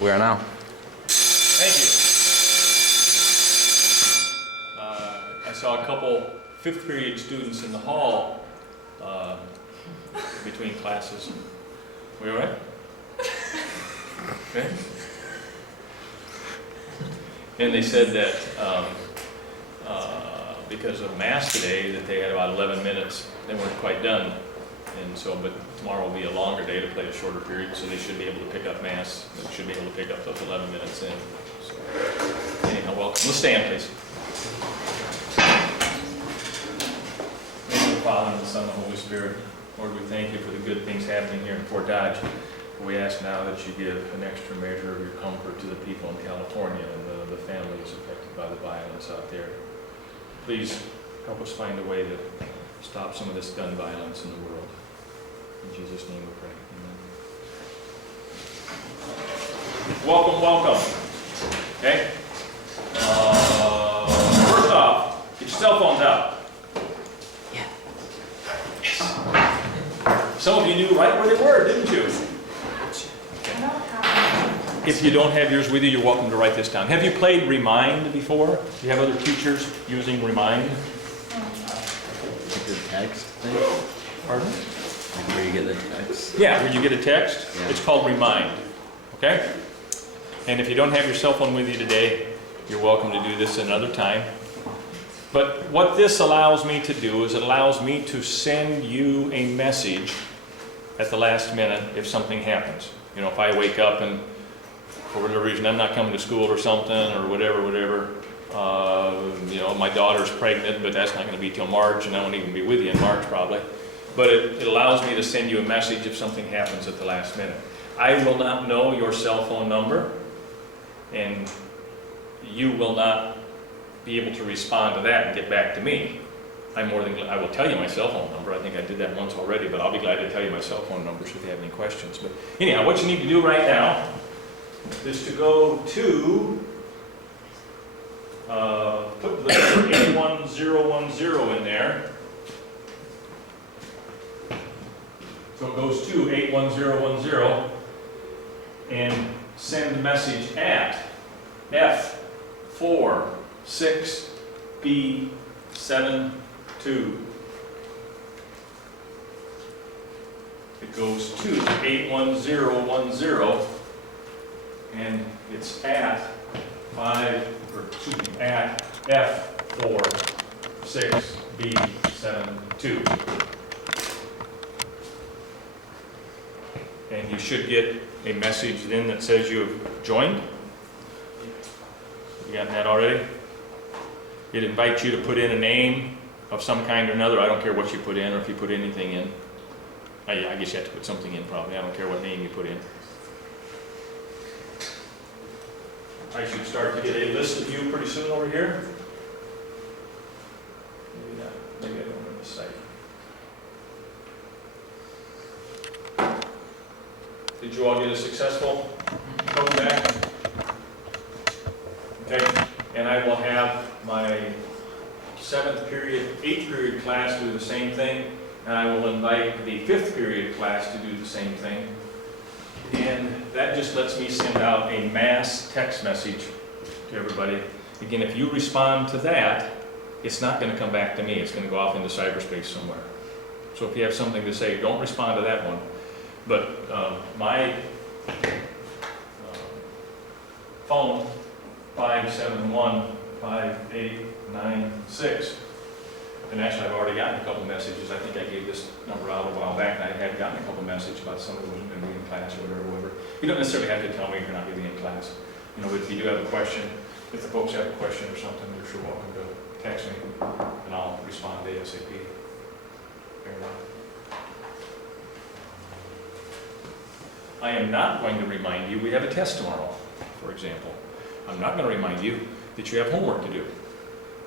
We are now. Thank you. I saw a couple fifth period students in the hall between classes. We all right? Okay. And they said that because of mass today, that they had about 11 minutes. They weren't quite done. And so, but tomorrow will be a longer day to play a shorter period, so they should be able to pick up mass. They should be able to pick up those 11 minutes in. So, anyhow, welcome. Let's stand, please. In the name of the Father, and the Son, and the Holy Spirit. Lord, we thank you for the good things happening here in Fort Dodge. We ask now that you give an extra measure of your comfort to the people in California and the families affected by the violence out there. Please help us find a way to stop some of this gun violence in the world. In Jesus' name we pray. Amen. Welcome, welcome. Okay? First off, get your cell phones out. Yeah. Yes. Some of you knew right where they were, didn't you? If you don't have yours with you, you're welcome to write this down. Have you played Remind before? Do you have other teachers using Remind? The text thing? Pardon? Like where you get the text? Yeah, where you get a text. Yeah. It's called Remind. Okay? And if you don't have your cell phone with you today, you're welcome to do this another time. But what this allows me to do is it allows me to send you a message at the last minute if something happens. You know, if I wake up and for whatever reason I'm not coming to school or something or whatever. You know, my daughter's pregnant, but that's not going to be till March, and I won't even be with you in March probably. But it allows me to send you a message if something happens at the last minute. I will not know your cell phone number, and you will not be able to respond to that and get back to me. I'm more than glad, I will tell you my cell phone number. I think I did that once already, but I'll be glad to tell you my cell phone number if you have any questions. But anyhow, what you need to do right now is to go to put the number 81010 in there. So it goes to 81010 and send a message at F46B72. It goes to 81010 and it's at F46B72. And you should get a message then that says you have joined. You got that already? It invites you to put in a name of some kind or another. I don't care what you put in or if you put anything in. I guess you have to put something in probably. I don't care what name you put in. I should start to get a list of you pretty soon over here. Maybe not. Maybe I don't remember the site. Did you all get a successful code back? Okay. And I will have my 7th period, 8th period class do the same thing. And I will invite the 5th period class to do the same thing. And that just lets me send out a mass text message to everybody. Again, if you respond to that, it's not going to come back to me. It's going to go off into cyberspace somewhere. So if you have something to say, don't respond to that one. But my phone, 5715896. And actually, I've already gotten a couple messages. I think I gave this number out a while back, and I had gotten a couple messages about somebody who wasn't going to be in class or whatever. You don't necessarily have to tell me if you're not going to be in class. You know, but if you do have a question, if the folks have a question or something, you're sure welcome to text me, and I'll respond ASAP. Fair enough. I am not going to remind you we have a test tomorrow, for example. I'm not going to remind you that you have homework to do.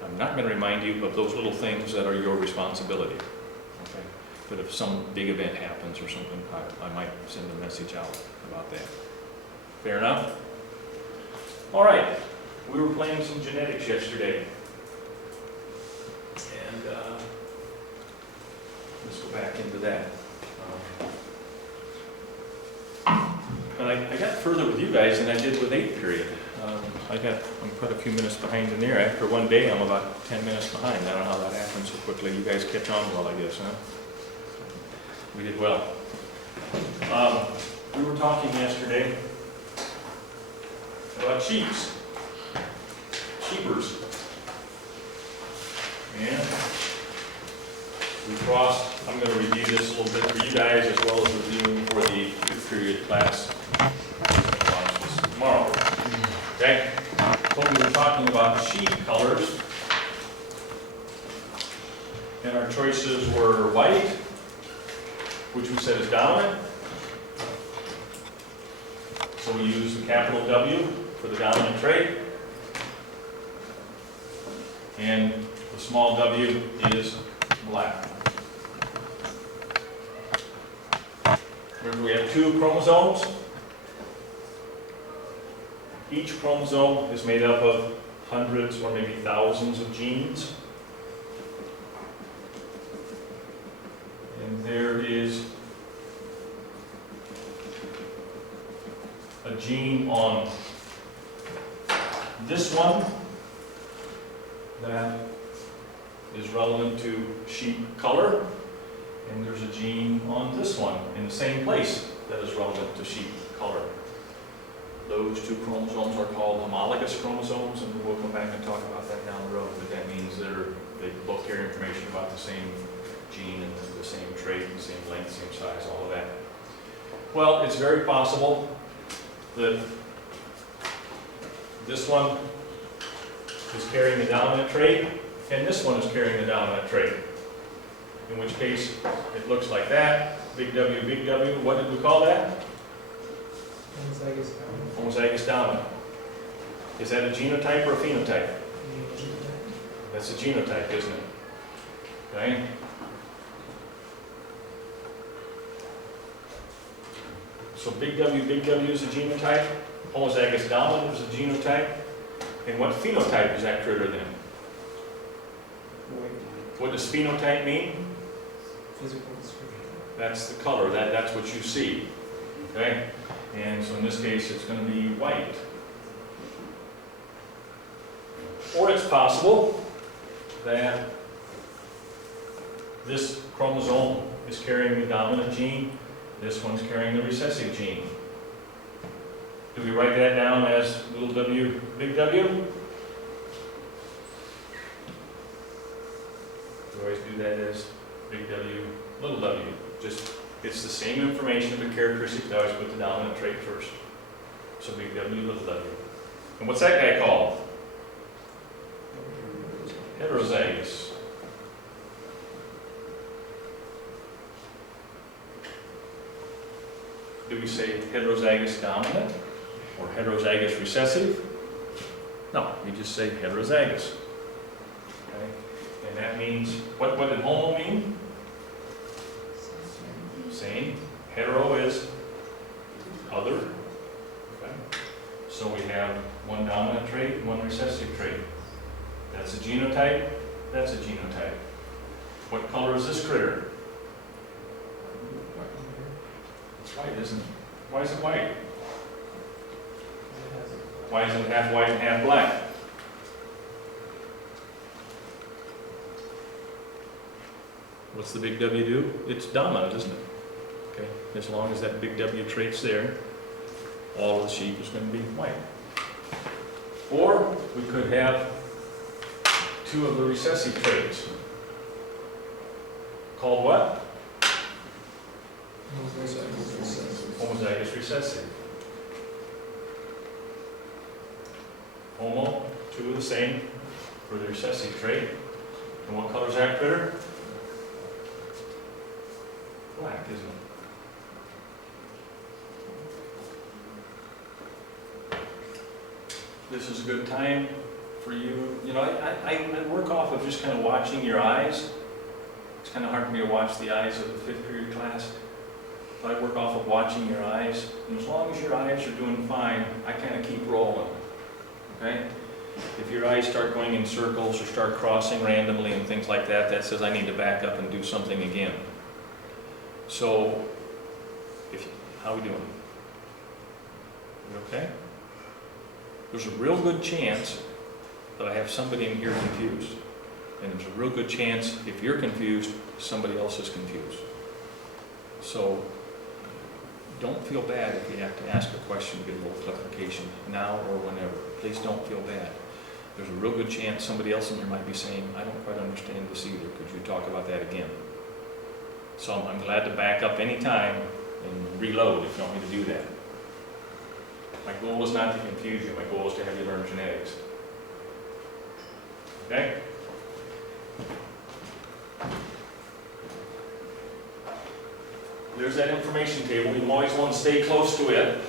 I'm not going to remind you of those little things that are your responsibility. Okay? But if some big event happens or something, I might send a message out about that. Fair enough? All right. We were playing some genetics yesterday. And let's go back into that. And I got further with you guys than I did with 8th period. I'm quite a few minutes behind in there. After one day, I'm about 10 minutes behind. I don't know how that happens so quickly. You guys catch on well, I guess, huh? We did well. We were talking yesterday about sheeps. Sheepers. And we crossed, I'm going to review this a little bit for you guys as well as reviewing for the 5th period class tomorrow. Okay? So we were talking about sheep colors. And our choices were white, which we said is dominant. So we use the capital W for the dominant trait. And the small w is black. Remember, we have 2 chromosomes. Each chromosome is made up of hundreds or maybe thousands of genes. And there is a gene on this one that is relevant to sheep color, and there's a gene on this one in the same place that is relevant to sheep color. Those 2 chromosomes are called homologous chromosomes, and we'll come back and talk about that down the road, but that means they both carry information about the same gene and the same trait, the same length, same size, all of that. Well, it's very possible that this one is carrying the dominant trait, and this one is carrying the dominant trait. In which case, it looks like that. Big W, big W. What did we call that? Homozygous dominant. Homozygous dominant. Is that a genotype or a phenotype? That's a genotype, isn't it? Okay. So big W is a genotype. Homozygous dominant is a genotype. And what phenotype is that critter then? What does phenotype mean? Physical description. That's the color. That's what you see. Okay? And so in this case, it's going to be white. Or it's possible that this chromosome is carrying the dominant gene, this one's carrying the recessive gene. Do we write that down as little w, big W? We always do that as big W, little w. Just, it's the same information but characteristics. I always put the dominant trait first. So big W, little w. And what's that guy called? Heterozygous. Do we say heterozygous dominant or heterozygous recessive? No, we just say heterozygous. Okay? And that means, what did homo mean? Same. Hetero is other. Okay? So we have one dominant trait and one recessive trait. That's a genotype, that's a genotype. What color is this critter? It's white, isn't it? Why is it white? Why isn't it half white and half black? What's the big W do? It's dominant, isn't it? Okay, as long as that big W trait's there, all of the sheep is going to be white. Or we could have 2 of the recessive traits. Called what? Homozygous recessive. Homo, 2 of the same for the recessive trait. And what color is that critter? Black, isn't it? This is a good time for you. You know, I work off of just kind of watching your eyes. It's kind of hard for me to watch the eyes of the 5th period class. But I work off of watching your eyes. And as long as your eyes are doing fine, I kind of keep rolling. Okay? If your eyes start going in circles or start crossing randomly and things like that, that says I need to back up and do something again. So, how are we doing? Okay? There's a real good chance that I have somebody in here confused. And there's a real good chance, if you're confused, somebody else is confused. So, don't feel bad if you have to ask a question to get a little clarification, now or whenever. Please don't feel bad. There's a real good chance somebody else in here might be saying, I don't quite understand this either. Could you talk about that again? So I'm glad to back up anytime and reload if you want me to do that. My goal is not to confuse you. My goal is to have you learn genetics. Okay? There's that information table. You always want to stay close to it.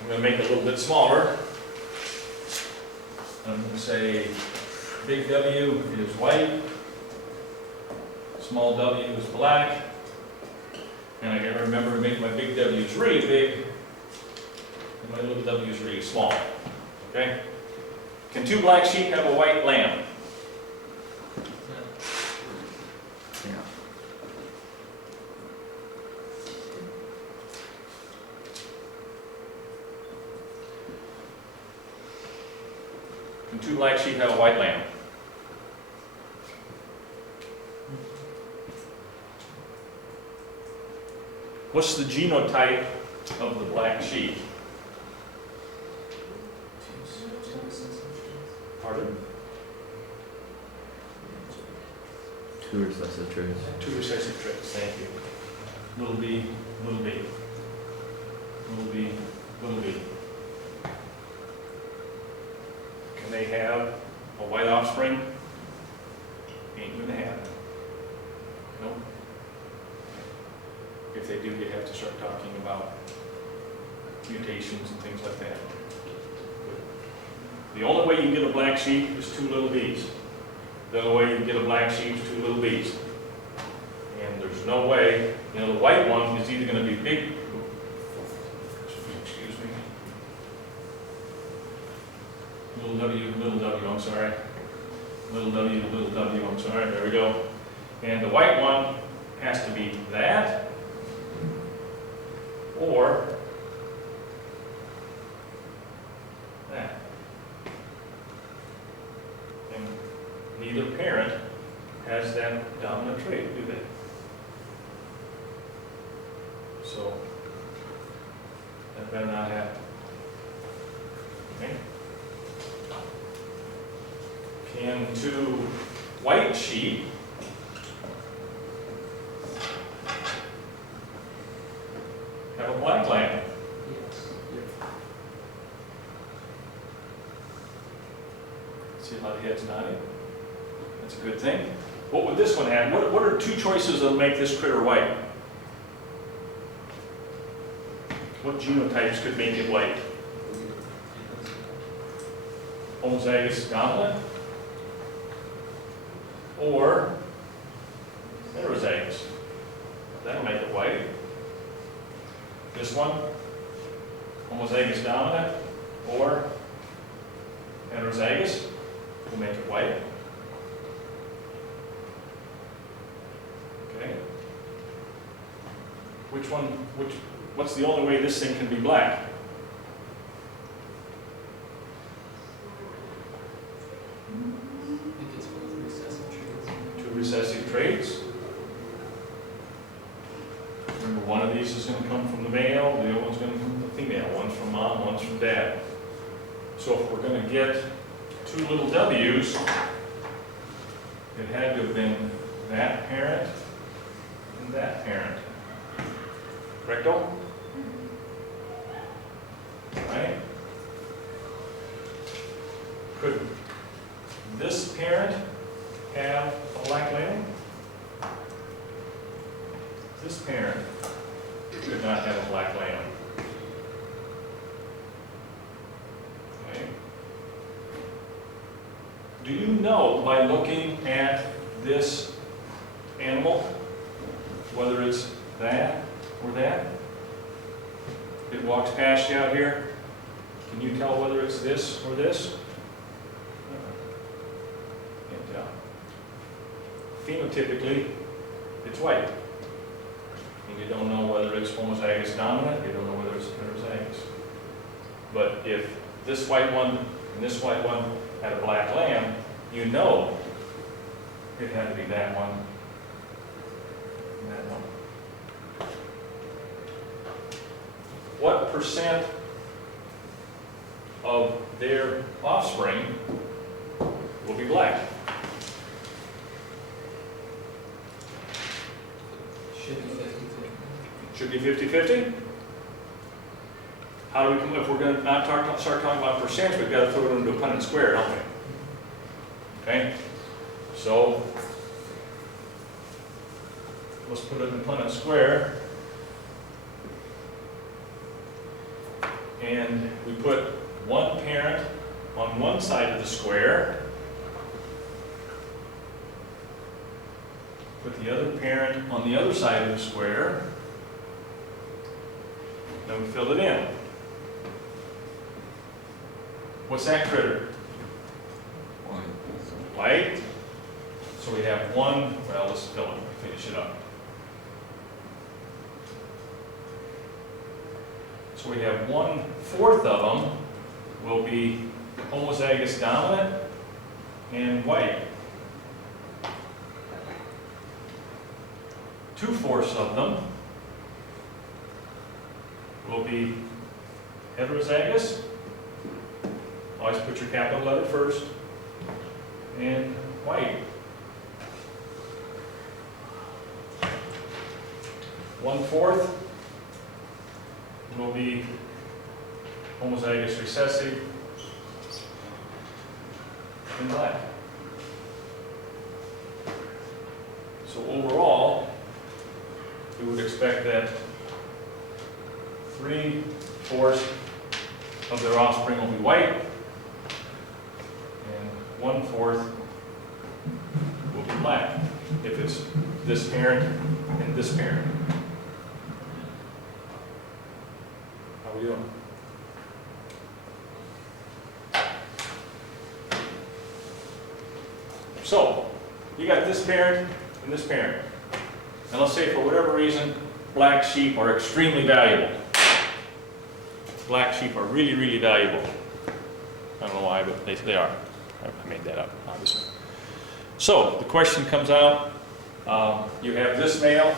I'm going to make it a little bit smaller. I'm going to say big W is white, small w is black, and I got to remember to make my big W's really big and my little w's really small. Okay? Can two black sheep have a white lamb? Yeah. Can two black sheep have a white lamb? What's the genotype of the black sheep? Pardon? Two recessive traits. Two recessive traits, thank you. Little b, little b. Little b, little b. Can they have a white offspring? Ain't gonna happen. Nope. If they do, you have to start talking about mutations and things like that. The only way you get a black sheep is two little b's. The only way you get a black sheep is two little b's. And there's no way, the white one is either going to be big, excuse me, little w, I'm sorry. Little w, I'm sorry, there we go. And the white one has to be that, or that. And neither parent has that dominant trait, do they? So, that better not happen. Okay? Can two white sheep have a black lamb? See a lot of heads nodding? That's a good thing. What would this one have? What are two choices that will make this critter white? What genotypes could make it white? Homozygous dominant or heterozygous. That'll make it white. This one, homozygous dominant or heterozygous, will make it white. Okay. What's the only way this thing can be black? Two recessive traits. Remember, one of these is going to come from the male, the other one's going to come from the female. One's from mom, one's from dad. So if we're going to get two little w's, it had to have been that parent and that parent. Correcto? Right? Could this parent have a black lamb? This parent could not have a black lamb. Okay. Do you know by looking at this animal whether it's that or that? It walks past you out here. Can you tell whether it's this or this? Can't tell. Phenotypically, it's white. And you don't know whether it's homozygous dominant, you don't know whether it's heterozygous. But if this white one and this white one had a black lamb, you know it had to be that one and that one. What percent of their offspring will be black? Should be 50/50. Should be 50-50? How do we come, if we're going to not start talking about percents, we've got to throw it into a Punnett square, don't we? Okay? So, let's put it in Punnett square. And we put one parent on one side of the square. Put the other parent on the other side of the square. Then we fill it in. What's that critter? White. So we have one, well, let's fill it, finish it up. So we have 1/4 of them will be homozygous dominant and white. 2/4 of them will be heterozygous. Always put your capital letter first. And white. 1/4 will be homozygous recessive and black. So overall, we would expect that 3/4 of their offspring will be white, and 1/4 will be black, if it's this parent and this parent. How are we doing? So, you got this parent and this parent. And let's say for whatever reason, black sheep are extremely valuable. Black sheep are really, really valuable. I don't know why, but they are. I made that up, obviously. So, the question comes out, you have this male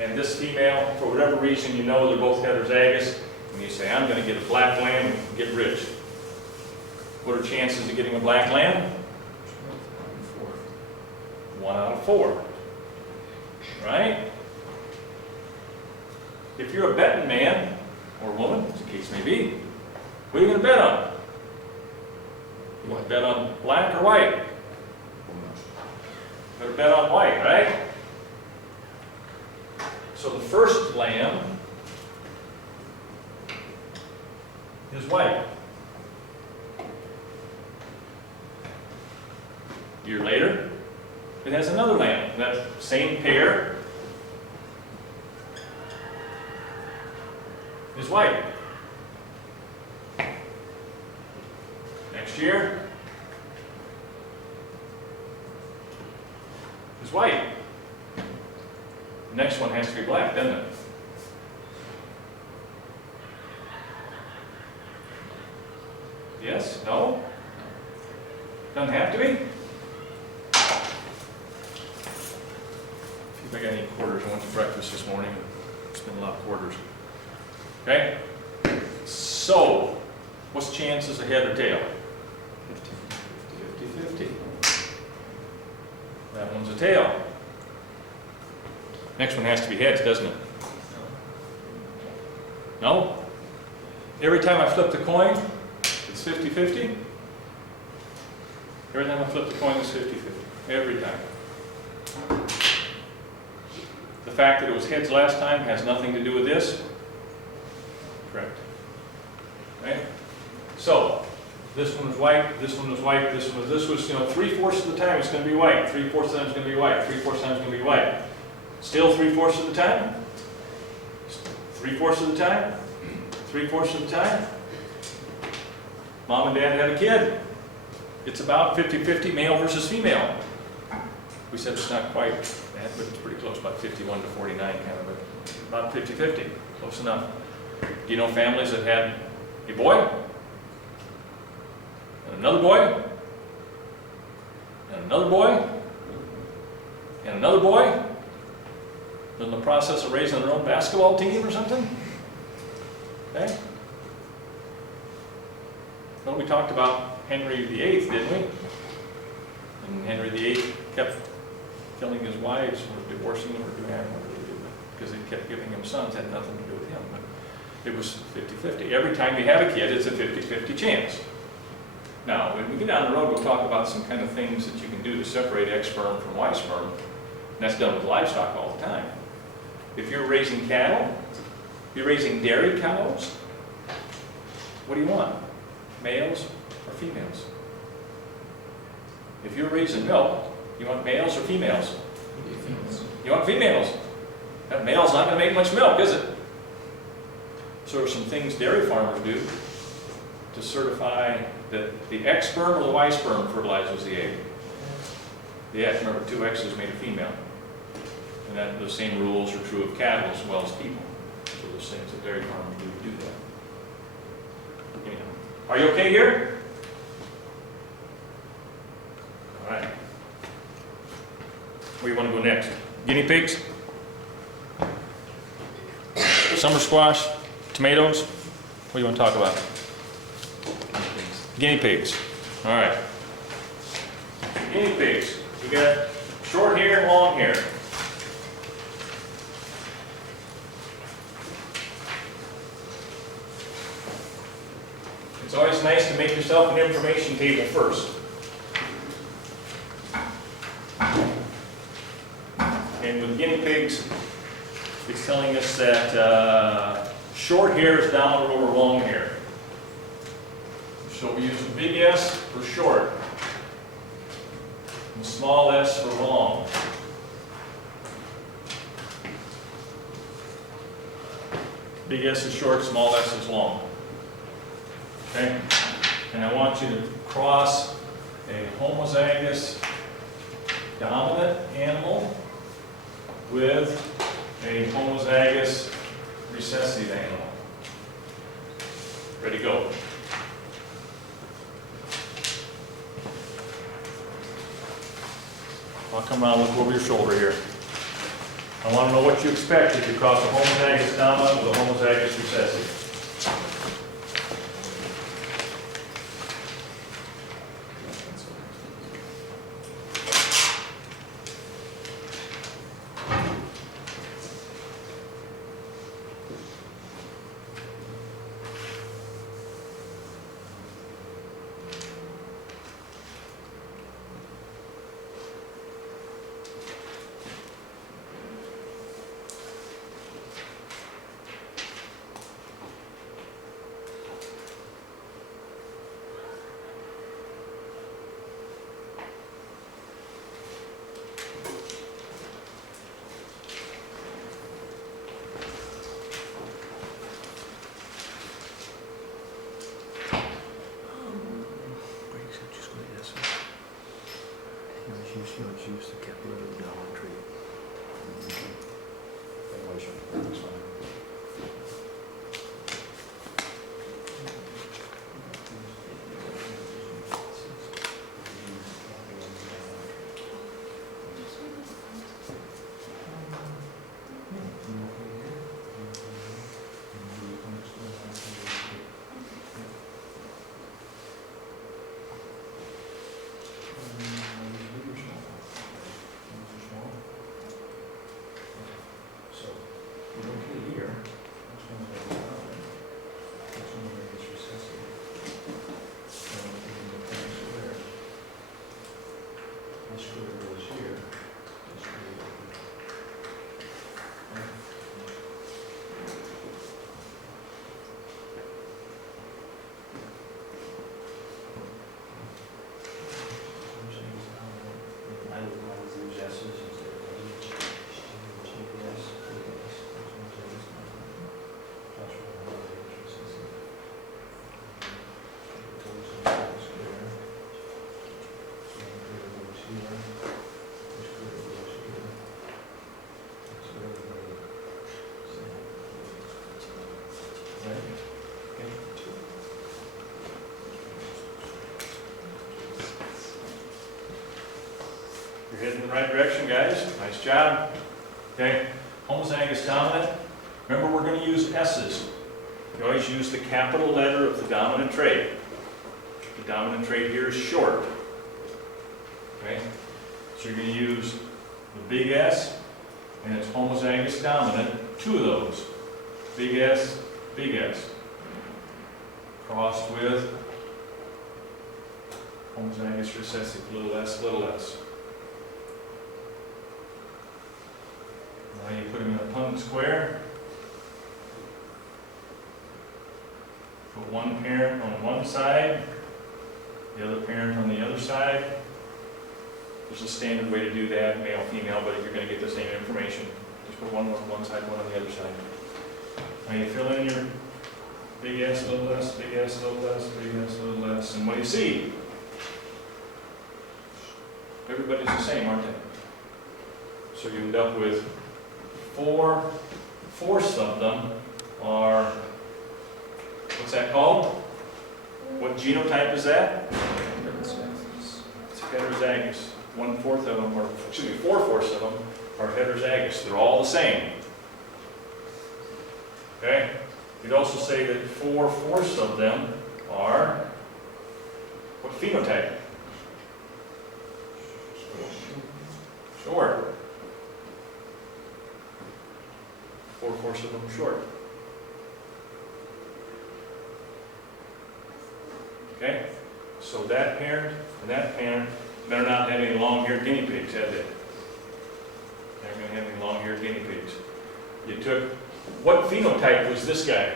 and this female. For whatever reason, you know they're both heterozygous. And you say, I'm going to get a black lamb and get rich. What are chances of getting a black lamb? 1 out of 4. Right? If you're a betting man, or woman, as the case may be, what are you going to bet on? You want to bet on black or white? Better bet on white, right? So the first lamb is white. A year later, it has another lamb. That same pair is white. Next year is white. The next one has to be black, doesn't it? Yes? No? Doesn't have to be? See if I got any quarters. I went to breakfast this morning and spent a lot of quarters. Okay? So, what's the chances of head or tail? 50-50. That one's a tail. Next one has to be heads, doesn't it? No? Every time I flip the coin, it's 50-50? Every time I flip the coin, it's 50-50. Every time. The fact that it was heads last time has nothing to do with this? Correct. Okay? So, this one was white, this one was white, this was, 3/4 of the time it's going to be white, 3/4 of the time it's going to be white, 3/4 of the time it's going to be white. Still 3/4 of the time? 3/4 of the time? 3/4 of the time? Mom and dad had a kid. It's about 50-50 male versus female. We said it's not quite that, but it's pretty close, about 51-49 kind of, but about 50-50, close enough. Do you know families that had a boy, and another boy, and another boy, and another boy, in the process of raising their own basketball team or something? Okay? Well, we talked about Henry VIII, didn't we? And Henry VIII kept killing his wives, or divorcing them, or doing whatever they did, because they kept giving him sons, had nothing to do with him. But it was 50-50. Every time you have a kid, it's a 50-50 chance. Now, when we get down the road, we'll talk about some kind of things that you can do to separate X sperm from Y sperm. And that's done with livestock all the time. If you're raising cattle, you're raising dairy cows, what do you want? Males or females? If you're raising milk, you want males or females? You want females. That male's not going to make much milk, is it? So there are some things dairy farmers do to certify that the X sperm or the Y sperm fertilizes the egg. The X, remember, 2 X's made a female. And that the same rules are true of cattle as well as people. So there's things that dairy farmers do that. Anyhow. Are you okay here? All right. Where do you want to go next? Guinea pigs? Summer squash? Tomatoes? What do you want to talk about? Guinea pigs. All right. Guinea pigs. We got short hair and long hair. It's always nice to make yourself an information table first. And with guinea pigs, it's telling us that short hair is dominant over long hair. So we use a big S for short and small s for long. Big S is short, small s is long. Okay? And I want you to cross a homozygous dominant animal with a homozygous recessive animal. Ready, go. I'll come around and look over your shoulder here. I want to know what you expect if you cross a homozygous dominant with a homozygous recessive. Use the capital of Dollar Tree. That's fine. You're heading in the right direction, guys. Nice job. Okay, homozygous dominant. Remember, we're going to use S's. You always use the capital letter of the dominant trait. The dominant trait here is short. Okay, so you're going to use the big S, and it's homozygous dominant, two of those. Big S, crossed with homozygous recessive, little s. Now you put them in a Punnett square. Put one parent on one side, the other parent on the other side. There's a standard way to do that, male, female, but you're going to get the same information. Just put one on one side, one on the other side. Now you fill in your big S, little s, big S, little s, big S, little s, and what do you see? Everybody's the same, aren't they? So you end up with four-fourths of them are, what's that called? What genotype is that? It's heterozygous. 1/4 of them, or excuse me, 4/4 of them are heterozygous. They're all the same. Okay? You'd also say that 4/4 of them are what phenotype? Short. 4/4 of them short. Okay? So that parent and that parent better not have any long-haired guinea pigs, have they? They're going to have any long-haired guinea pigs. You took, what phenotype was this guy?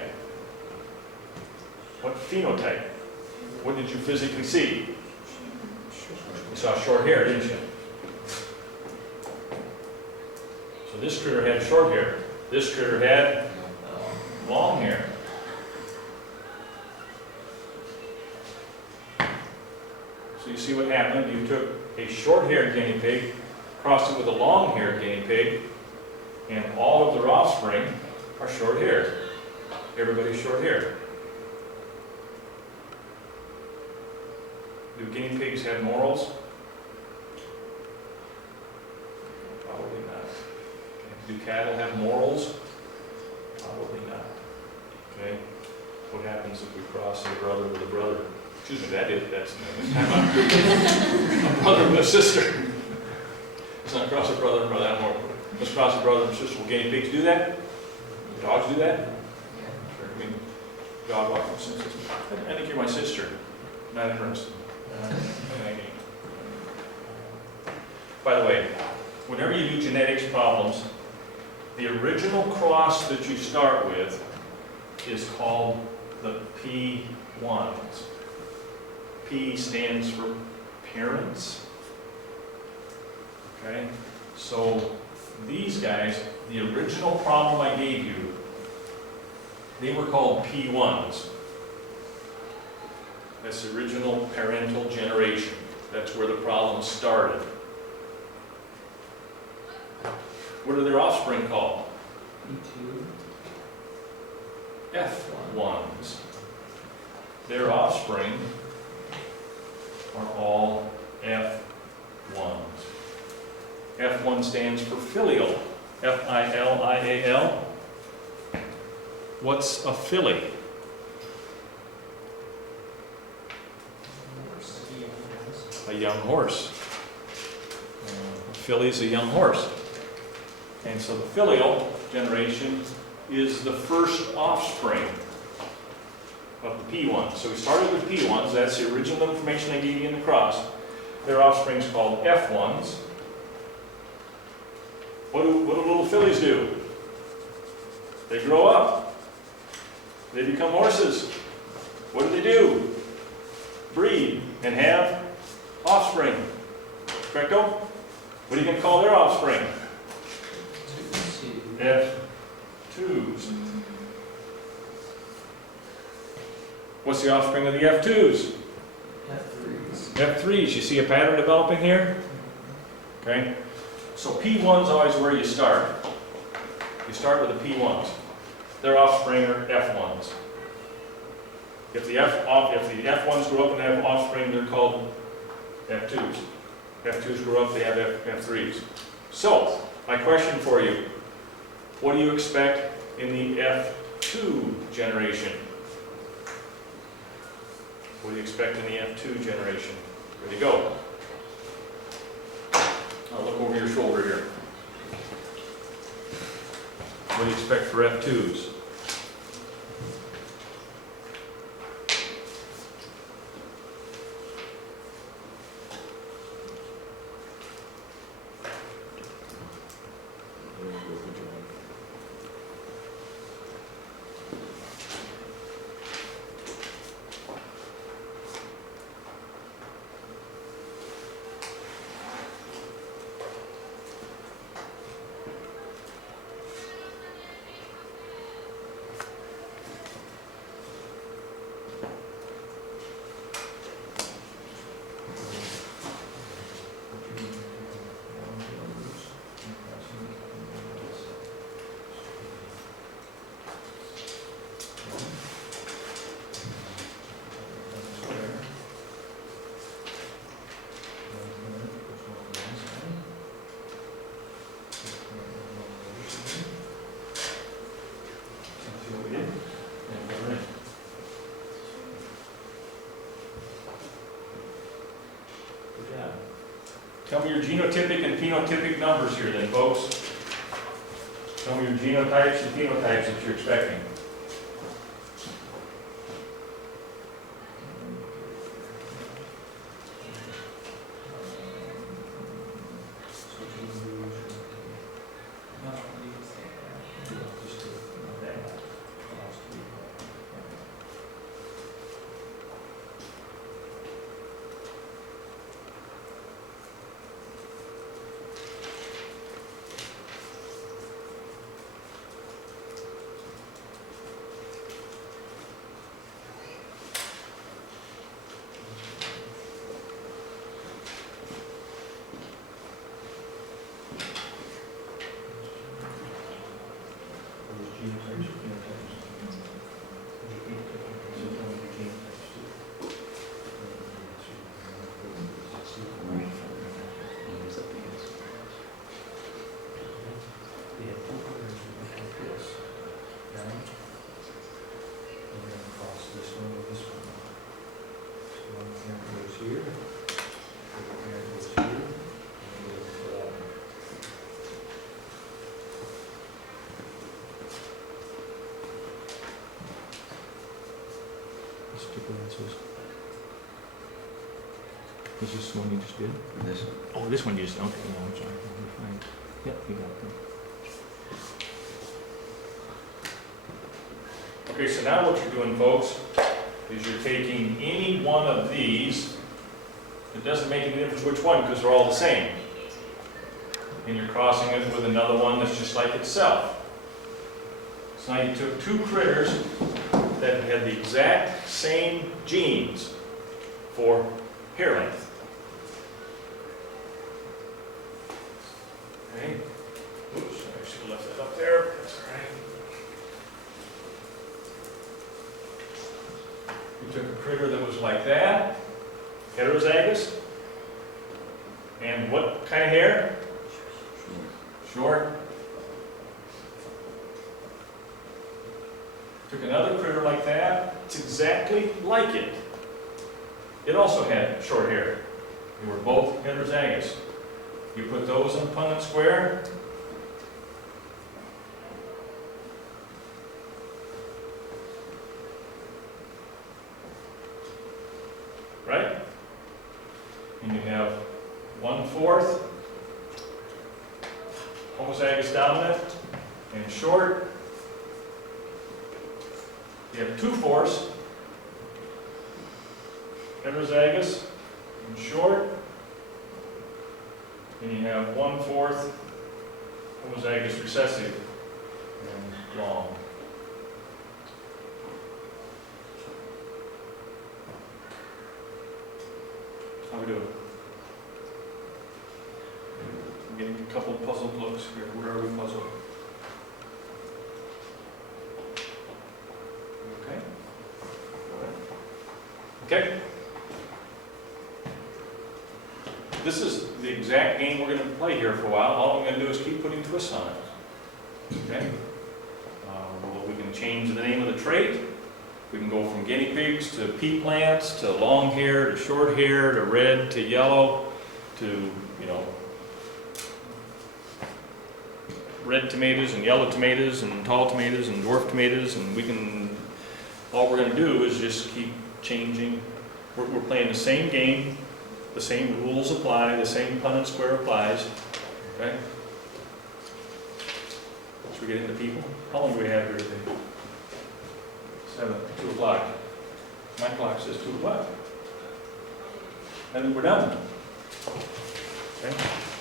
What phenotype? What did you physically see? You saw short hair, didn't you? So this critter had short hair. This critter had long hair. So you see what happened? You took a short-haired guinea pig, crossed it with a long-haired guinea pig, and all of their offspring are short-haired. Everybody's short-haired. Do guinea pigs have morals? Probably not. Do cattle have morals? Probably not. Okay? What happens if we cross a brother with a brother? Excuse me, that's time out. A brother with a sister. Let's not cross a brother and brother. I don't know. Let's cross a brother and sister. Will guinea pigs do that? Dogs do that? Sure. I mean, dog walking sister. I think you're my sister. Not interested. By the way, whenever you do genetics problems, the original cross that you start with is called the P1s. P stands for parents. Okay? So these guys, the original problem I gave you, they were called P1s. That's the original parental generation. That's where the problem started. What are their offspring called? E2. F1s. Their offspring are all F1s. F1 stands for filial. F-I-L-I-A-L. What's a filly? A young horse. A filly is a young horse. And so the filial generation is the first offspring of the P1s. So we started with P1s, that's the original information I gave you in the cross. Their offspring is called F1s. What do little fillies do? They grow up. They become horses. What do? Breed and have offspring. Correcto? What are you going to call their offspring? F2s. What's the offspring of the F2s? F3s. F3s. You see a pattern developing here? Okay. So P1's always where you start. You start with the P1s. Their offspring are F1s. If the F1s grow up and have offspring, they're called F2s. F2s grow up, they have F3s. So, my question for you, what do you expect in the F2 generation? What do you expect in the F2 generation? Ready to go? I'll look over your shoulder here. What do you expect for F2s? Tell me your genotypic and phenotypic numbers here then, folks. Tell me your genotypes and phenotypes that you're expecting. Is this the one you just did? This one. Oh, this one you just, okay, no, I'm sorry. You're fine. Yep, you got that. Okay, so now what you're doing, folks, is you're taking any one of these, it doesn't make any difference which one because they're all the same, and you're crossing it with another one that's just like itself. So now you took two critters that had the exact same genes for hair length. Okay. Oops, I should have left that up there. That's all right. We took a critter that was like that, heterozygous, and what kind of hair? Short. Took another critter like that, it's exactly like it. It also had short hair. They were both heterozygous. You put those in Punnett square. Right? And you have 1/4 homozygous dominant and short. You have 2/4 heterozygous and short. And you have 1/4 homozygous recessive and long. How we doing? I'm getting a couple puzzled looks here. Where are we puzzled? Okay. Okay. this is the exact game we're gonna play here for a while. All I'm gonna do is keep putting twists on it. Okay? Well, we can change the name of the trait. We can go from guinea pigs to pea plants, to long hair, to short hair, to red, to yellow, to, you know, red tomatoes and yellow tomatoes and tall tomatoes and dwarf tomatoes, and we can, all we're gonna do is just keep changing. We're playing the same game, the same rules apply, the same Punnett square applies, okay? Should we get into people? How long do we have here today? 2 o'clock. My clock says 2 o'clock. And we're done. Okay?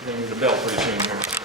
We're gonna need a bell pretty soon here.